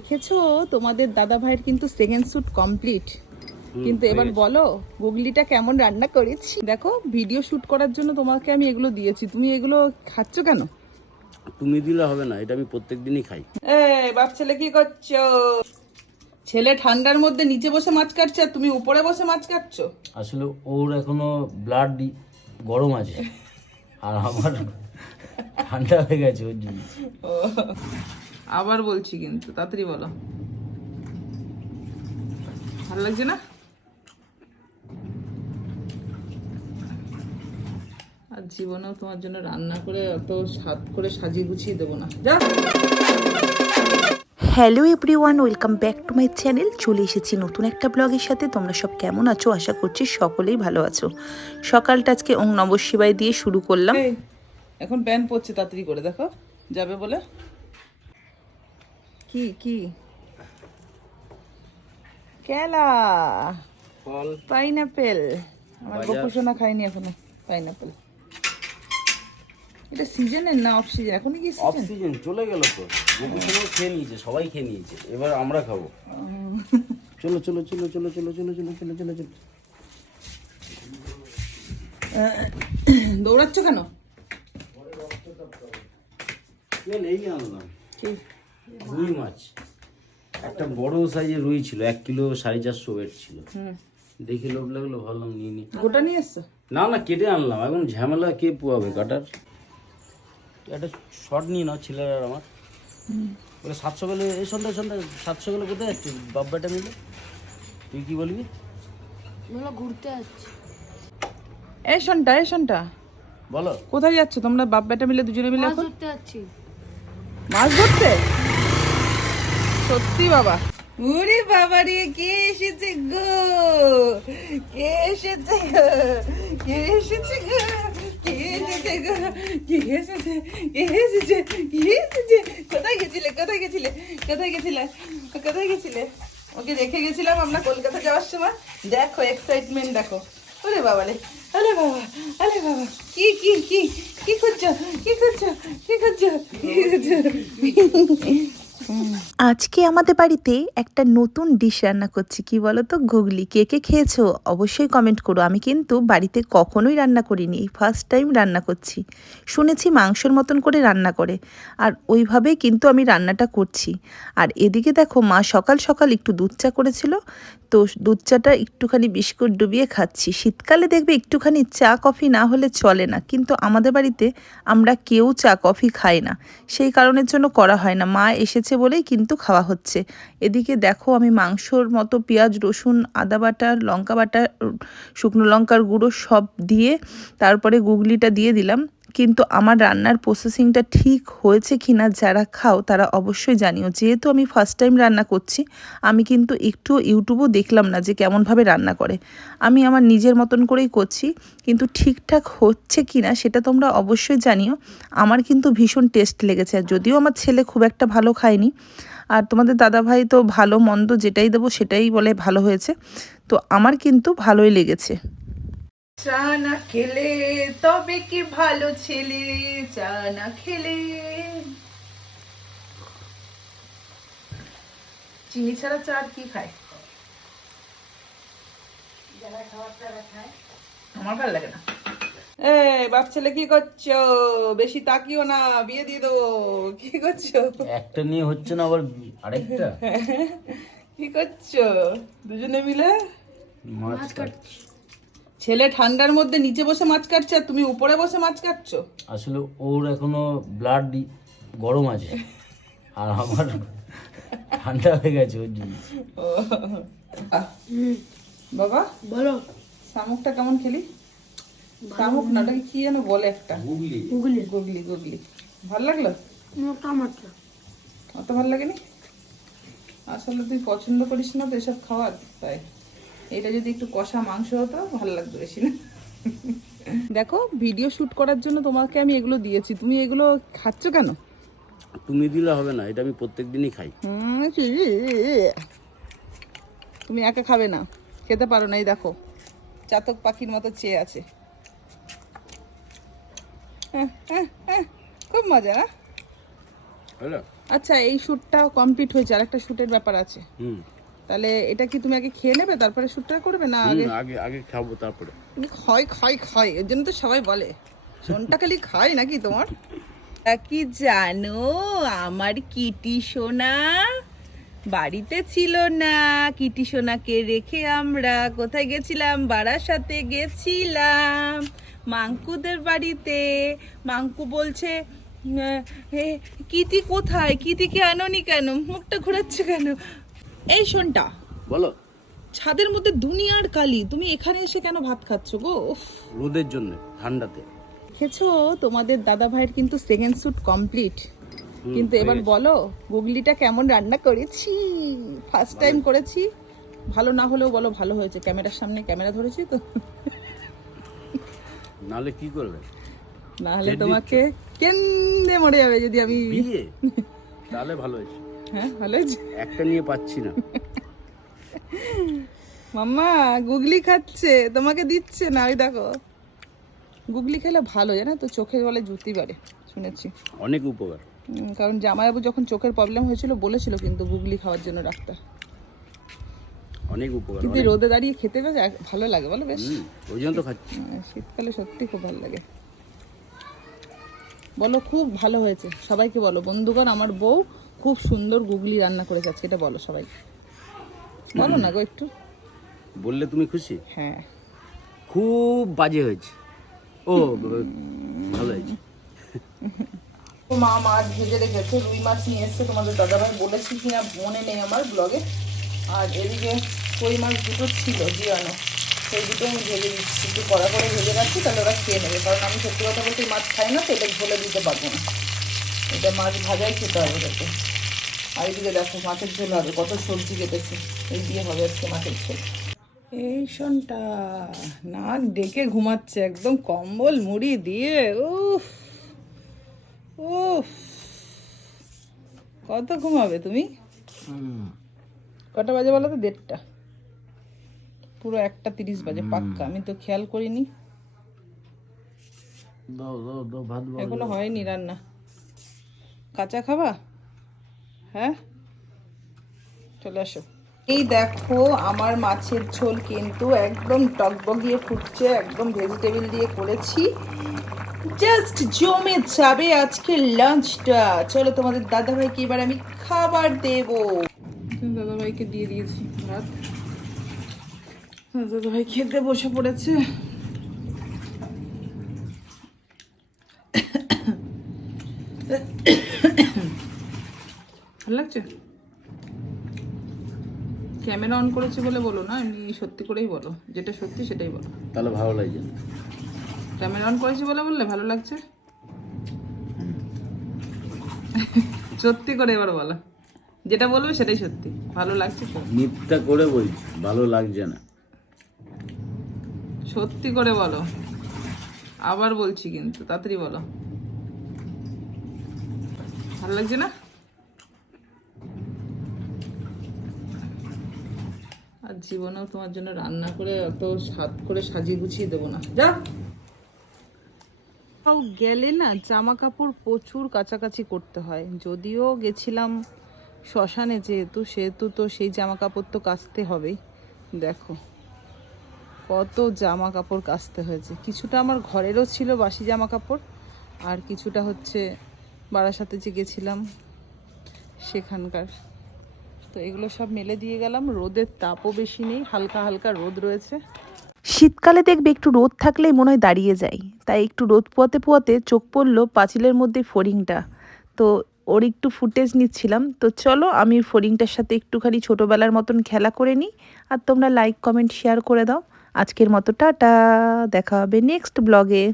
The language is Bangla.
দেখেছ? তোমাদের দাদা ভাইয়ের কিন্তু সেকেন্ড স্যুট কমপ্লিট কিন্তু এবার বলো গুগলিটা কেমন রান্না করেছি? দেখো ভিডিও শুট করার জন্য তোমাকে আমি এগুলো দিয়েছি। তুমি এগুলো খাচ্ছ কেন? তুমি দিলে হবে না এটা আমি প্রত্যেক দিনই খাই। এ বাপ ছেলে কি করছ? ছেলে ঠান্ডার মধ্যে নিচে বসে মাছ কাটছে আর তুমি উপরে বসে মাছ কাটছো? আসলে ওর এখনও ব্লাড গরম আছে। আর আমার ঠান্ডা হয়ে গেছে ওর জন্য। ও, আবার বলছি কিন্তু তাড়াতাড়ি বলো। ভালো লাগছে না? আর জীবনেও তোমার জন্য রান্না করে অত স্বাদ করে সাজিয়ে গুছিয়ে দেবো না। যা। Hello everyone welcome back to my channel চলে এসেছি নতুন একটা ব্লগের সাথে। তোমরা সব কেমন আছো? আশা করছি সকলেই ভালো আছো। সকালটা আজকে ওং নব শিবাই দিয়ে শুরু করলাম। এখন প্যান পড়ছে তাড়াতাড়ি করে দেখো। যাবে বলে? কি কি? কেলা। ফল। পাইনাপেল। আমার গোপুসোনা খাইনি এখনও। পাইনাপেল। এটা সিজনের না অফ সিজন এখন কি সিজন অফ সিজন চলে গেল তো। গোপু সময় খেয়ে নিয়েছে সবাই খেয়ে নিয়েছে। এবার আমরা খাব। চলো চলো চলো চলো চলো চলো চলো চলো চলো চলো। দৌড়াচ্ছ কেন? এই আনলাম কি? রুই মাছ। একটা বড় সাইজের রুই ছিল এক কিলো সাড়ে চারশো ওয়েট ছিল। দেখে লোভ লাগল ভাবলাম নিয়ে নি। গোটা নিয়ে এসছো? না না কেটে আনলাম। এখন ঝামেলা কে পোয়াবে কাটার? একটা শর্ট নিয়ে নাও ছেলের আর আমার। বলে সাতশো গেলে এই সন্ধ্যা সন্ধ্যা সাতশো গেলে কোথায় যাচ্ছে বাব্বাটা মিলে। তুই কি বলবি? এই শোনটা এই শোনটা বলো। কোথায় যাচ্ছ? তোমরা বাপ বেটা মিলে দুজনে মিলে এখন? ধরতে যাচ্ছি। মাছ ধরতে? সত্যি বাবা। উরে বাবা রে, কে এসেছে গো? কে এসেছে? কে এসেছে গো? কে গো? কোথায় গেছিলে? কোথায় গেছিলে? কোথায় গেছিলে? কোথায় গেছিলে? ওকে গেছিলাম আমরা কলকাতা যাওয়ার সময়। দেখো এক্সাইটমেন্ট দেখো। ওরে বাবা রে। আরে বাবা আরে বাবা। কি কি কি? কি করছ কি করছ কি করছ কি করছ আজকে আমাদের বাড়িতে একটা নতুন ডিশ রান্না করছি, কি বলো তো ঘুগলি কে কে খেয়েছো? অবশ্যই কমেন্ট করো। আমি কিন্তু বাড়িতে কখনোই রান্না করিনি, এই ফার্স্ট টাইম রান্না করছি। শুনেছি মাংসর মতন করে রান্না করে, আর ওইভাবেই কিন্তু আমি রান্নাটা করছি। আর এদিকে দেখো মা সকাল সকাল একটু দুধ চা করেছিল তো দুধ চাটা একটুখানি বিস্কুট ডুবিয়ে খাচ্ছি। শীতকালে দেখবে একটুখানি চা, কফি না হলে চলে না। কিন্তু আমাদের বাড়িতে আমরা কেউ চা, কফি খাই না। সেই কারণের জন্য করা হয় না। মা এসেছে বলেই কিন্তু খাওয়া হচ্ছে। এদিকে দেখো আমি মাংসর মতো পেঁয়াজ, রসুন, আদা বাটা, লঙ্কা বাটা, শুকনো লঙ্কার গুঁড়ো সব দিয়ে তারপরে গুগলিটা দিয়ে দিলাম। কিন্তু আমার রান্নার প্রসেসিংটা ঠিক হয়েছে কি না যারা খাও, তারা অবশ্যই জানিও। যেহেতু আমি ফার্স্ট টাইম রান্না করছি, আমি কিন্তু একটু ইউটিউবও দেখলাম না যে কেমনভাবে রান্না করে। আমি আমার নিজের মতন করেই করছি, কিন্তু ঠিকঠাক হচ্ছে কি না সেটা তোমরা অবশ্যই জানিও। আমার কিন্তু ভীষণ টেস্ট লেগেছে আর যদিও আমার ছেলে খুব একটা ভালো খায়নি। আর তোমাদের দাদাভাই তো ভালো মন্দ যেটাই দেবো সেটাই বলে ভালো হয়েছে। তো আমার কিন্তু ভালোই লেগেছে। চা না খেলে তবে কি ভালো ছেলে? চা না খেলে চিনি ছাড়া চা আর কি খায়? আমার ভালো লাগে না। এ বাপ ছেলে কি করছ? বেশি তাকিও না বিয়ে দিয়ে দেবো। কি করছ? একটা নিয়ে হচ্ছে না আবার আরেকটা? কি করছ? দুজনে মিলে? মাছ কাটছি। ছেলে ঠান্ডার মধ্যে নিচে বসে মাছ কাটছে আর তুমি উপরে বসে মাছ কাটছো? আসলে ওর এখনও ব্লাড গরম আছে। আর আমার ঠান্ডা হয়ে গেছে ওর জন্য। বাবা বলো। শামুকটা কেমন খেলি? শামুক না কি যেন বলে একটা? গুগলি। গুগলি। গুগলি গুগলি। ভালো লাগল? অত ভালো লাগেনি? আসলে তুই পছন্দ করিস না তো এসব খাওয়ার তাই। এটা যদি একটু কষা মাংস হতো ভালো লাগতো বেশি না। দেখো ভিডিও শুট করার জন্য তোমাকে আমি এগুলো দিয়েছি। তুমি এগুলো খাচ্ছ কেন? তুমি দিলে হবে না এটা আমি প্রত্যেক দিনই খাই তুমি একা খাবে না খেতে পারো না এই দেখো। চাতক পাখির মতো চেয়ে আছে। হ্যাঁ, হ্যাঁ, হ্যাঁ, খুব মজা না? আচ্ছা এই শ্যুটটা কমপ্লিট হয়েছে আর একটা শ্যুটের ব্যাপার আছে। হুম। তাহলে এটা কি তুমি আগে খেয়ে নেবে? তারপরে শুটটা করবে না আগে? আগে আগে খাব তারপরে। তুমি খয় খয় খাই এর জন্য তো সবাই বলে। সোনটা খালি খাই নাকি তোমার? কি জানো? আমার কিটি সোনা বাড়িতে ছিল না। কিটি সোনাকে রেখে আমরা কোথায় গেছিলাম? বারাসাতে গেছিলাম। মাঙ্কুদের বাড়িতে। মাঙ্কু বলছে কিটি কোথায়? কিটিকে আনোনি কেন? মুখটা ঘোরাচ্ছে কেন? এই শোনটা। বলো। ছাদের মধ্যে দুনিয়ার কালি তুমি এখানে এসে কেন ভাত খাচ্ছ গো? রোদের জন্য ঠান্ডাতে। দেখেছ তোমাদের দাদা ভাইয়ের কিন্তু সেকেন্ড স্যুট কমপ্লিট কিন্তু এবার বলো গুগলিটা কেমন রান্না করেছি? ফার্স্ট টাইম করেছি। ভালো না হলেও বলো ভালো হয়েছে। ক্যামেরার সামনে ক্যামেরা ধরেছি তো। নাহলে কি করবে? না হলে Head তোমাকে কেন্দে মরে যাবে যদি আমি তাহলে ভালো হয়েছে। হ্যাঁ ভালো একটা নিয়ে পাচ্ছি না। মাম্মা গুগলি খাচ্ছে তোমাকে দিচ্ছে না ওই দেখো। গুগলি খেলে ভালো জানো তো? চোখের বলে জুতি বাড়ে শুনেছি। অনেক উপকার। কারণ জামাইবাবু যখন চোখের প্রবলেম হয়েছিল বলেছিল কিন্তু গুগলি খাওয়ার জন্য ডাক্তার অনেক উপকার কিন্তু রোদে দাঁড়িয়ে খেতে বেশ ভালো লাগে বলো বেশ। ওই জন্য তো খাচ্ছি। হ্যাঁ, শীতকালে সত্যি খুব ভালো লাগে। বলো খুব ভালো হয়েছে। সবাইকে বলো বন্ধুগণ আমার বউ খুব সুন্দর গুগলি রান্না করেছে আজকে এটা বলো সবাই। বলো না গো একটু। বললে তুমি খুশি? হ্যাঁ। খুব বাজে হয়েছে। ও ভালো হয়েছে। মা মাছ ভেজে রেখেছে রুই মাছ নিয়ে এসছে তোমাদের দাদাভাই বলেছি কিনা মনে নেই আমার ব্লগে। আর এদিকে কই মাছ দুটো ছিল জিয়ানো সেই দুটো আমি ভেজে দিচ্ছি একটু কড়া করে ভেজে রাখছি তাহলে ওরা খেয়ে নেবে। কারণ আমি সত্যি কথা বলতে মাছ খাই না তো এটা ঝোলে দিতে পারব না। এটা মাছ ভাজাই খেতে হবে যাতে আর এদিকে দেখো মাছের ঝোল হবে কত সবজি কেটেছে। এই দিয়ে হবে আজকে মাছের ঝোল। এই শোনটা নাক ডেকে ঘুমাচ্ছে একদম কম্বল মুড়ি দিয়ে উফ উফ। কত ঘুমাবে তুমি? কটা বাজে বলো তো? দেড়টা। পুরো একটা তিরিশ বাজে পাক্কা। আমি তো খেয়াল করিনি। দাও দাও দাও ভাত দাও এখনও হয়নি রান্না। কাঁচা খাবা? হ্যাঁ? চলে আসো। এই দেখো, আমার মাছের ঝোল কিন্তু একদম টকবগিয়ে ফুটছে, একদম ভেজিটেবল দিয়ে করেছি। জাস্ট জমে যাবে আজকে লাঞ্চটা চলো তোমাদের দাদাভাইকে এবার আমি খাবার দেবো। দাদাভাইকে দিয়ে দিয়েছি ভাত। দাদাভাই খেতে বসে পড়েছে। ভালো লাগছে? ক্যামেরা অন করেছি বলে বলো না এমনি সত্যি করেই বলো যেটা সত্যি সেটাই বলো। তাহলে ভালো লাগছে। ক্যামেরা অন করেছি বলে বললে ভালো লাগছে? সত্যি করে এবার বলো যেটা বলবে সেটাই সত্যি ভালো লাগছে মিথ্যা করে বলছি ভালো লাগছে না। সত্যি করে বলো আবার বলছি কিন্তু তাড়াতাড়ি বলো। ভালো লাগছে না? আর জীবনেও তোমার জন্য রান্না করে অত স্বাদ করে সাজিয়ে গুছিয়ে দেবো না। যা। তাও গেলে না জামা কাপড় প্রচুর কাছাকাছি করতে হয়। যদিও গেছিলাম শ্মশানে যেহেতু, সেহেতু তো সেই জামা কাপড় তো কাচতে হবেই। দেখো, কত জামা কাপড় কাচতে হয়েছে। কিছুটা আমার ঘরেরও ছিল বাসি জামা কাপড় আর কিছুটা হচ্ছে বারাসাতে যে গেছিলাম, সেখানকার। তো এগুলো সব মেলে দিয়ে গেলাম। রোদের তাপও বেশি নেই, হালকা হালকা রোদ রয়েছে। শীতকালে দেখবে একটু রোদ থাকলেই মনে হয় দাঁড়িয়ে যাই। তাই একটু রোদ পোয়াতে পোয়াতে চোখ পড়ল পাঁচিলের মধ্যে ফড়িংটা। তো ওর একটু ফুটেজ নিচ্ছিলাম। তো চলো আমি ফড়িংটার সাথে একটুখানি ছোটোবেলার মতন খেলা করে নিই। আর তোমরা লাইক কমেন্ট শেয়ার করে দাও। আজকের মতো টাটা, দেখা হবে নেক্সট ব্লগে